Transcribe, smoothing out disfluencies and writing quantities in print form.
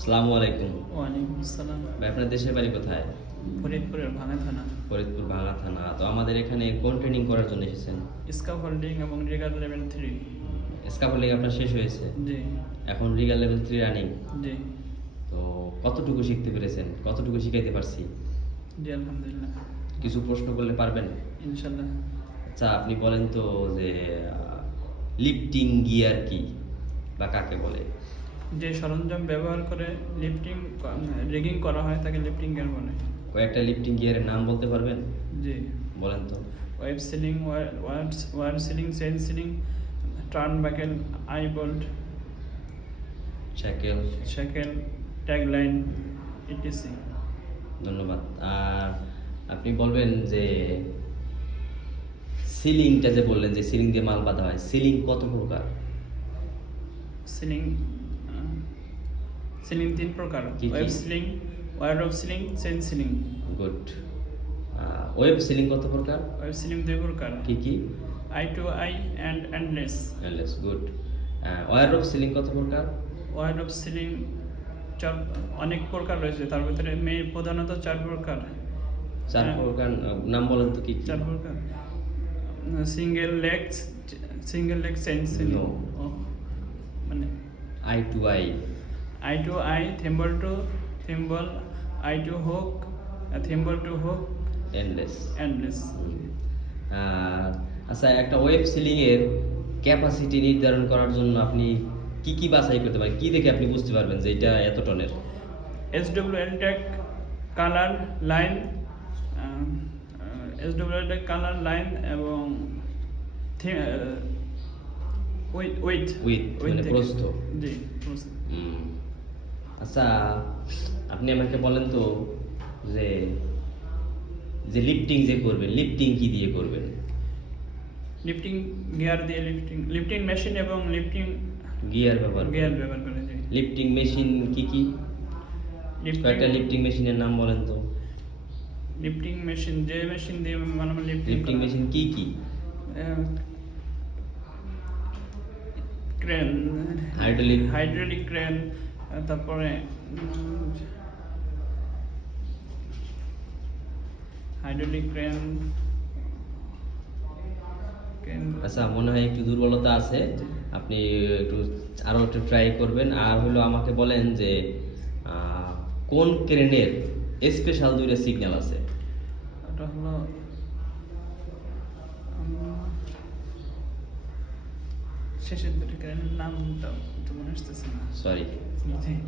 আসসালামু আলাইকুম। ওয়ালাইকুম আসসালাম। ভাই আপনার দেশের বাড়ি কোথায়? ফরিদপুরের ভাঙা থানা। ফরিদপুর ভাঙা থানা। তো আমাদের এখানে কোন ট্রেনিং করার জন্য এসেছেন? স্কাফ হোল্ডিং এবং রিগার লেভেল 3। স্কাফোল্ডিং আপনার শেষ হয়েছে। জি এখন রিগাল লেভেল 3 রানিং। জি তো কতটুকু শিখতে পেরেছেন? কতটুকু শিখাইতে পারছি? জি আলহামদুলিল্লাহ। কিছু প্রশ্ন করলে পারবেন? ইনশাল্লাহ। আচ্ছা আপনি বলেন তো যে লিফটিং গিয়ার কি বা কাকে বলে? যে সরঞ্জাম ব্যবহার করে লিফটিং রিগিং করা হয় তাকে লিফটিং গিয়ার বলে। কয়েকটা লিফটিং গিয়ারের নাম বলতে পারবেন? জি বলেন তো। Web sling, wire sling, chain sling, turnbuckle, eye bolt, shackle. Shackle, tag line, ETC. ধন্যবাদ। আর আপনি বলবেন যে সিলিংটা যে বললেন যে সিলিং দিয়ে মাল বাঁধা হয়, সিলিং কত প্রকার? সিলিং সিলিং 3 প্রকার: কি কি? Web sling, wire of sling, chain sling. Good. Web sling কত প্রকার? ওয়েব সিলিং 2 প্রকার: কি কি? Eye to eye and endless. LS good. Wire of sling কত প্রকার? ওয়্যার অফ সিলিং অনেক প্রকার রয়েছে, তার ভিতরে প্রধানত 4 প্রকার। চার প্রকার নাম বলেন তো কি কি? 4 প্রকার: single leg chain sling, No. মানে eye to eye. Eye to eye, thimble to thimble, eye to hook, thimble to hook, endless. Endless. আচ্ছা একটা ওয়েব সিলিং এর ক্যাপাসিটি নির্ধারণ করার জন্য আপনি কি কি বাছাই করতে পারেন? কি দেখে আপনি বুঝতে পারবেন যে এটা এত টনের? SWL tag, colour, line, SWL tag, colour, line এবং উইথ মানে প্রস্থ। জি প্রস্থ। আচ্ছা আপনি আমাকে বলেন তো যে যে লিফটিং যে করবেন, লিফটিং কি দিয়ে করবেন? লিফটিং গিয়ার দিয়ে, লিফটিং মেশিন এবং লিফটিং গিয়ার ব্যবহার গিয়ার ব্যবহার করে। জি লিফটিং মেশিন কি কি? কয়েকটা লিফটিং মেশিনের নাম বলেন তো। লিফটিং মেশিন, যে মেশিন দিয়ে মানে লিফটিং মেশিন কি কি? ক্রেন, হাইড্রোলিক ক্রেন, তারপরে হাইড্রোলিক ক্রেন। আচ্ছা মনে হয় একটু দুর্বলতা আছে, আপনি একটু আরো একটু ট্রাই করবেন। আর হলো আমাকে বলেন যে কোন ক্রেনের স্পেশাল দুইটা সিগন্যাল আছে? ওটা হলো শেষের দুটো ক্রেনের নামটা তো মনে আসতেছে না। সরি। জি।